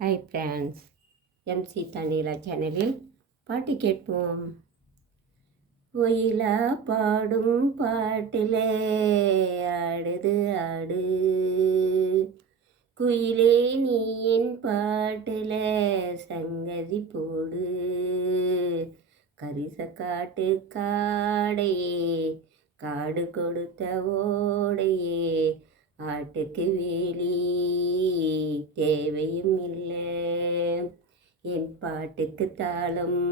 Hi friends, Sita நீலா சேனலில் பாட்டு கேட்போம். ஒயிலா பாடும் பாட்டிலே ஆடுது ஆடு, குயிலே நீ என் பாட்டில் சங்கதி போடு, கரிச காட்டு காடையே காடு கொடுத்த ஓடையே, ஆட்டுக்கு வேலி தேவையும் இல்லை, என் பாட்டுக்கு தாளம்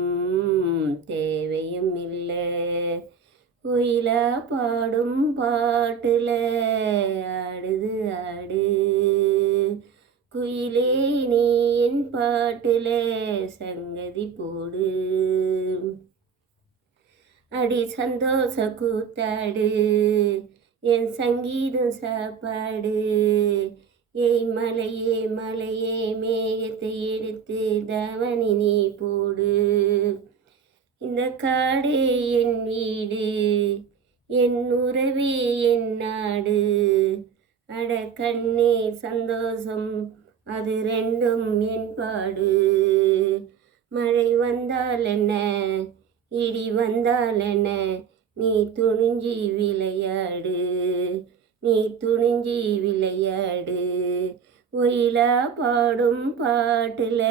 தேவையும் இல்லை. ஒயிலா பாடும் பாட்டுல ஆடுது ஆடு, குயிலே நீ என் பாட்டுல சங்கதி போடு, அடி சந்தோஷ கூத்தாடு என் சங்கீதம் சாப்பாடு, ஏய் மலையே மலையே மேகத்தை எடுத்து தவணி நீ போடு, இந்த காடே என் வீடு என் உறவே என் நாடு, அட கண்ணே சந்தோஷம் அது ரெண்டும் என் பாடு, மழை வந்தால் என்ன இடி வந்தால் என்ன நீ துணிஞ்சி விளையாடு, நீ துணிஞ்சி விளையாடு, ஒயிலா பாடும் பாட்டுல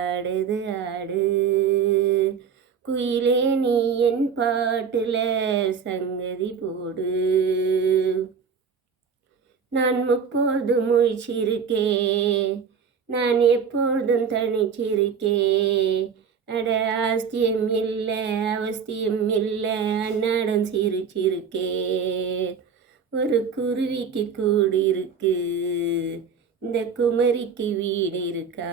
ஆடுது ஆடு, குயிலே நீ என் பாட்டுல சங்கதி போடு. நான் முப்போதும் முழிச்சிருக்கேன், நான் எப்பொழுதும் தனிச்சிருக்கேன், அட ஆஸ்தியம் இல்லை அவஸ்தியம் இல்லை அன்னாடம் சிரிச்சிருக்கே, ஒரு குருவிக்கு கூடு இருக்கு, இந்த குமரிக்கு வீடு இருக்கா,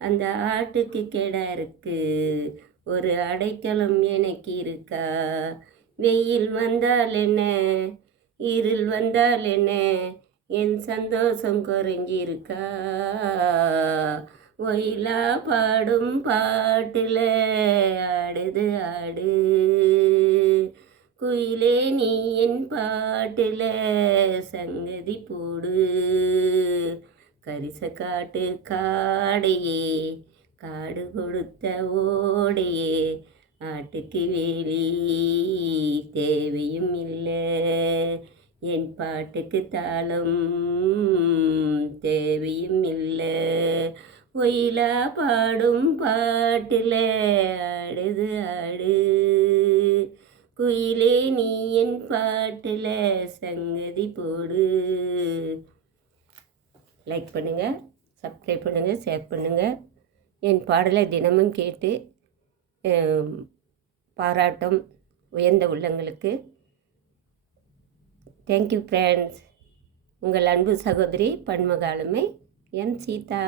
அந்த ஆட்டுக்கு கெடா இருக்கு, ஒரு அடைக்கலம் எனக்கு இருக்கா, வெயில் வந்தால் என்ன இருள் வந்தால் என்ன என் சந்தோஷம் குறைஞ்சிருக்கா, ஒயிலா பாடும் பாட்டுல ஆடுது ஆடு, குயிலே நீ என் பாட்டுல சங்கதி போடு, கரிச காட்டு காடையே காடு கொடுத்த ஓடையே, ஆட்டுக்கு வேலி தேவையும் இல்லை, என் பாட்டுக்கு தாளம் தேவையும் இல்லை, ஒயிலா பாடும் பாட்டுல ஆடுது ஆடு, குயிலே நீ என் பாட்டுல சங்கதி போடு. லைக் பண்ணுங்கள், சப்ஸ்கிரைப் பண்ணுங்கள், ஷேர் பண்ணுங்கள். என் பாடலை தினமும் கேட்டு பாராட்டும் உயர்ந்த உள்ளங்களுக்கு தேங்க்யூ ஃப்ரெண்ட்ஸ். உங்கள் அன்பு சகோதரி பன்மகாலமை சீதா.